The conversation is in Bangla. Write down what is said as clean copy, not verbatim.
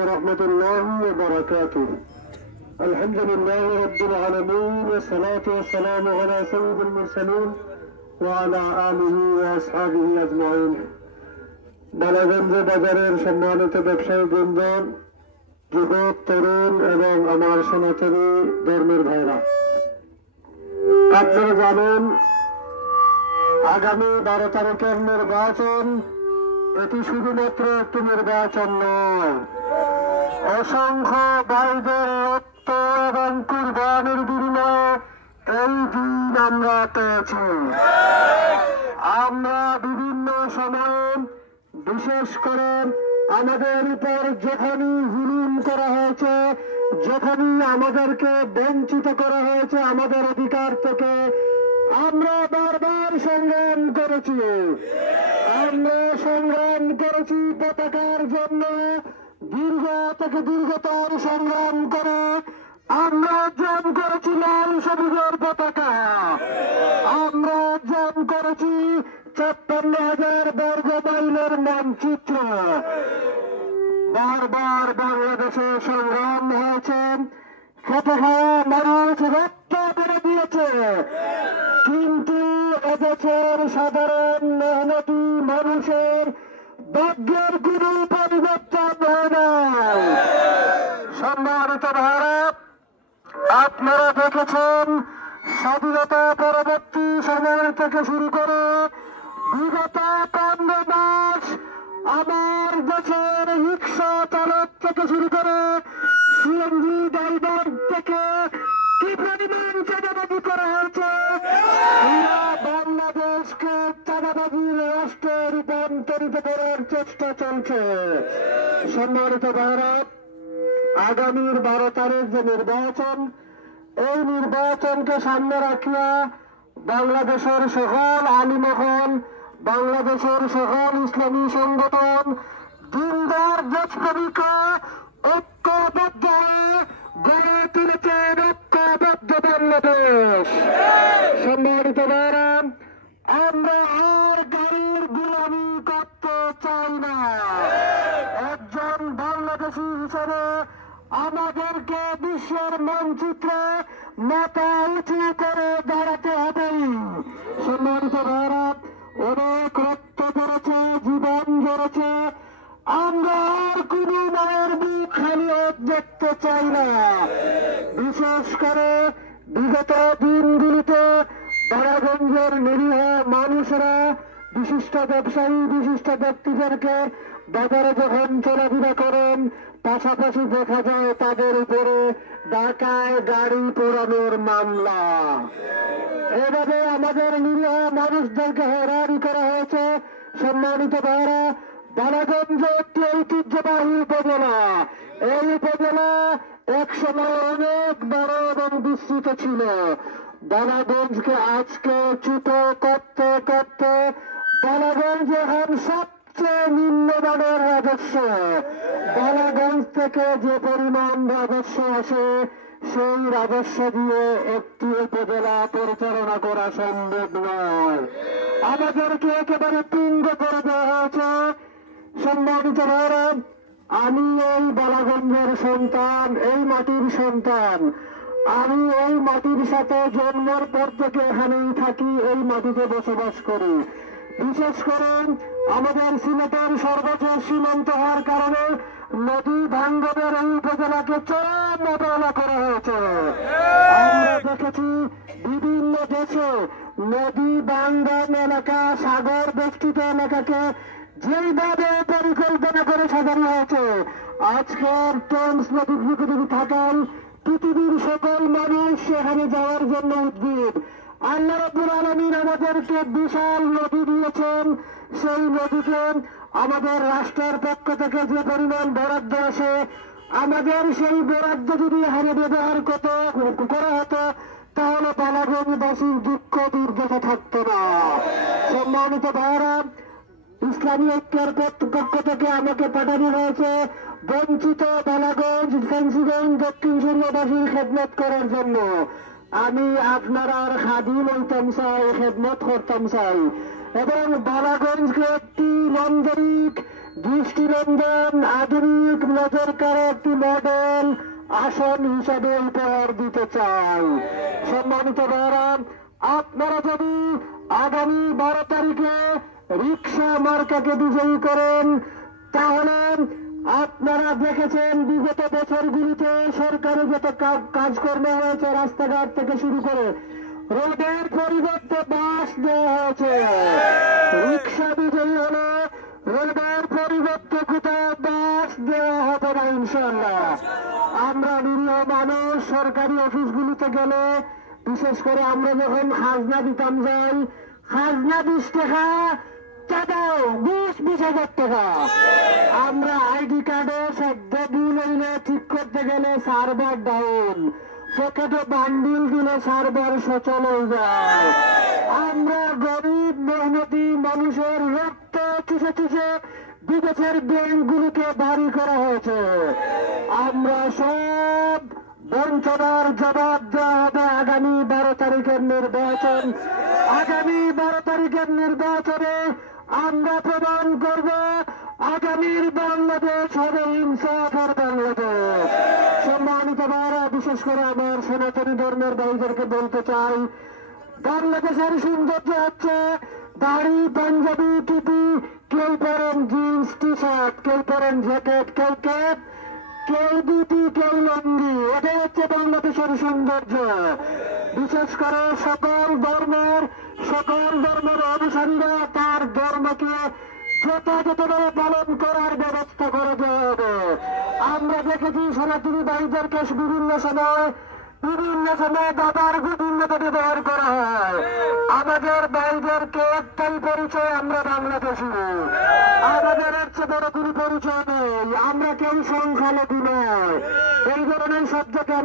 ورحمة الله وبركاته. الحمد لله رب العالمين والصلاة والسلام على سيد المرسلين وعلى آله وأصحابه أجمعين. বালাগঞ্জ বাজারের সম্মানিত ব্যবসায়ী বৃন্দ, যুবক, তরুণ এবং আমার সনাতনী ধর্মের ভাইরা, আপনারা জানেন আগামী 12 তারিখের নির্বাচন এটি শুধুমাত্র একটি নির্বাচন নয়, অসংখ্য ভাইদের রক্ত এবং কুরবানির বিনিময়ে এই দিন আমরা পেয়েছি। আমরা বিভিন্ন সময়ে, বিশেষ করে আমাদের উপর যখনই জুলুম করা হয়েছে, যখনই আমাদেরকে বঞ্চিত করা হয়েছে আমাদের অধিকার থেকে, আমরা বারবার সংগ্রাম করেছি। আমরা সংগ্রাম করেছি পতাকার জন্য, দীর্ঘ থেকে দীর্ঘতর সংগ্রাম করে আমরা অর্জন করেছি লাল সবুজের পতাকা। আমরা অর্জন করেছি ৫৬,০০০ বর্গ মাইলের মানচিত্র। বারবার বাংলাদেশে সংগ্রাম হয়েছে, খেতে খাওয়া মানুষ রক্ত করে দিয়েছে, কিন্তু এদেশের সাধারণ মেহনতি মানুষের ভাগ্যের কোনো পরিবর্তন হয় নাই। সম্মানিত ভারত, আপনারা দেখেছেন স্বাধীনতা পরবর্তী সময় থেকে শুরু করে বিগত 15 মাস আমার দেশের রিক্সা চালক থেকে শুরু করে সিএনজি ড্রাইভার থেকে কি পরিমাণ চাঁদাবাজি করা হয়েছে। বাংলাদেশকে চাঁদাবাজির রাষ্ট্রে রূপান্তরিত করার চেষ্টা চলছে। সম্মানিত ভারত, আগামীর 12 তারিখ যে নির্বাচন, এই নির্বাচনকে সামনে রাখিয়া বাংলাদেশের সকল আলিমহল, বাংলাদেশের সকল ইসলামী সংগঠন, দিনদার দেশপ্রেমিকা ঐক্যবদ্ধ হয়ে গড়ে তুলেছেন ঐক্যবদ্ধ বাংলাদেশ। সম্মানিত ভাইরা, আমরা আর গাড়ির গোলামি করতে চাই না। একজন বাংলাদেশী হিসেবে আমাদেরকে বিশ্বের মানচিত্রে মাথা উঁচু করে দাঁড়াতে হবে। সম্মানিত ভাইরা, অনেক রক্ত পড়েছে, জীবন ঝরেছে, আমরা আর কোন মায়ের মুখ খালি দেখতে চাই না। বিশেষ করে বিগত দিনগুলিতে বারাগঞ্জের নিরীহ মানুষরা, বিশিষ্ট ব্যবসায়ী, বিশিষ্ট ব্যক্তিদেরকে বাজারে যখন চলাফেরা করেন, পাশাপাশি দেখা যায় তাদের উপরে ঢাকায় গাড়ি পোড়ানোর মামলা। এভাবে আমাদের নিরীহ মানুষদেরকে হয়রানি করা হয়েছে। সম্মানিত ভাইরা, বালাগঞ্জ একটি ঐতিহ্যবাহী উপজেলা। এই উপজেলা একসময় অনেক বড় এবং বিস্তৃত ছিল। বালাগঞ্জকে আজকে ছোট করতে করতে বালাগঞ্জ এখন সবচেয়ে নিম্নমানের রাজস্ব। বালাগঞ্জ থেকে যে পরিমাণ রাজস্ব আসে, সেই রাজস্ব দিয়ে একটি উপজেলা পরিচালনা করা সম্ভব নয়। আমাদেরকে একেবারে পিণ্ড করে দেওয়া হয়েছে। সম্মানিত ভাইরা, আমি এই বালাগঞ্জের সন্তান, এই মাটির সন্তান। আমি এই মাটির সাথে জন্মের পর থেকে এখানেই থাকি, এই মাটিতে বসবাস করি। বিশেষ করে আমাদের সিলেটের সর্বোচ্চ সীমান্ত হওয়ার কারণে নদী ভাঙ্গনের এই উপজেলাকে চরম অবহেলা করা হয়েছে। আমরা দেখেছি বিভিন্ন দেশে নদী ভাঙ্গন এলাকা, সাগর বেষ্টিত এলাকাকে যেইভাবে পরিকল্পনা করে সাজানো হয়েছে, আজকের টেমস নদীর নিকটে থাকায় পৃথিবীর সকল মানুষ সেখানে যাওয়ার জন্য উদ্গ্রীব। আল্লাহ রাব্বুল আলামিন আমাদেরকে বিশাল নদী দিয়েছেন। সেই নদীকে আমাদের রাষ্ট্রের পক্ষ থেকে যে পরিমাণ বরাদ্দ আসে, আমাদের সেই বরাদ্দ যদি এখানে ব্যবহার করা হতো, তাহলে বালাগঞ্জবাসীর দুঃখ দুর্দশা থাকতো না। সম্মানিত ভাইরা, ইসলামী ঐক্যের পক্ষ থেকে আমাকে পাঠানো হয়েছে বঞ্চিত বালাগঞ্জ, ফেন্সিগঞ্জ, দক্ষিণ সুরমাবাসীর খেদমত করার জন্য। আমি আপনারা খাদিম হইতাম চাই, খেদমত করতাম চাই, এবং বালাগঞ্জকে একটি নান্দনিক দৃষ্টিনন্দন আধুনিক নজর কাড়া একটি মডেল আসন হিসাবে উপহার দিতে চাই। সম্মানিত ভাইরা, আপনারা যদি আগামী 12 তারিখে রিক্সা মার্কাকে বিজয়ী করেন, তাহলে আপনারা দেখেছেন বিগত বছরগুলিতে সরকারি যত কাজকর্ম হয়েছে, রাস্তাঘাট থেকে শুরু করে রোডের পরিবর্তে বাস দেওয়া হয়েছে। রিক্সা বিজয়ী হলে রোডের পরিবর্তে কোথাও বাস দেওয়া হবে না ইনশাল্লাহ। আমরা নিরীহ মানুষ সরকারি অফিসগুলিতে গেলে, বিশেষ করে আমরা যখন খাজনা দিতাম যাই, খাজনা 20 টাকা, চাঁদাও 20,000 টাকা। আমরা আইডি কার্ডে শব্দ ভুল হইলে ঠিক করতে গেলে সার্ভার ডাউন, পকেটে বান্ডিল দিলে সার্ভার সচল হয়ে যায়। আমরা গরিব মেহনতি মানুষের রক্ত চুষে চুষে বিদেশের ব্যাংকগুলোকে বাড়ি করা হয়েছে। আমরা সব বঞ্চনার জবাব দেওয়া হবে আগামী 12 তারিখের নির্বাচন। আগামী 12 তারিখের নির্বাচনে আমরা প্রমাণ করব আগামীর বাংলাদেশ হবে ইনসাফের বাংলাদেশ। সম্মানিত ভাইরা, বিশেষ করে আমার সনাতনী ধর্মের ভাইদেরকে বলতে চাই, বাংলাদেশের সৌন্দর্য হচ্ছে দাড়ি, পাঞ্জাবি, টুপি, কেউ পরেন জিন্স টি শার্ট, কেউ পরেন জ্যাকেট, কেউ ক্যাপ, কেউ দুটি, কেউ লঙ্গি। এটাই হচ্ছে বাংলাদেশের সৌন্দর্য। বিশেষ করে সকল ধর্মের অনুসারীরা তার ধর্মকে যথাযথভাবে পালন করার ব্যবস্থা করে দেওয়া হবে। আমরা দেখেছি সনাতনী ভাইদেরকে বিভিন্ন সময় দাদার বিভিন্নতা ব্যবহার করা হয়। আমাদের ভাইদেরকে একটাই পরিচয়, আমরা বাংলাদেশী। আমাদের হচ্ছে বড় কোনো পরিচয় নেই, আমরা কেউ সংখ্যালঘু নয়। এই ধরনের শব্দকে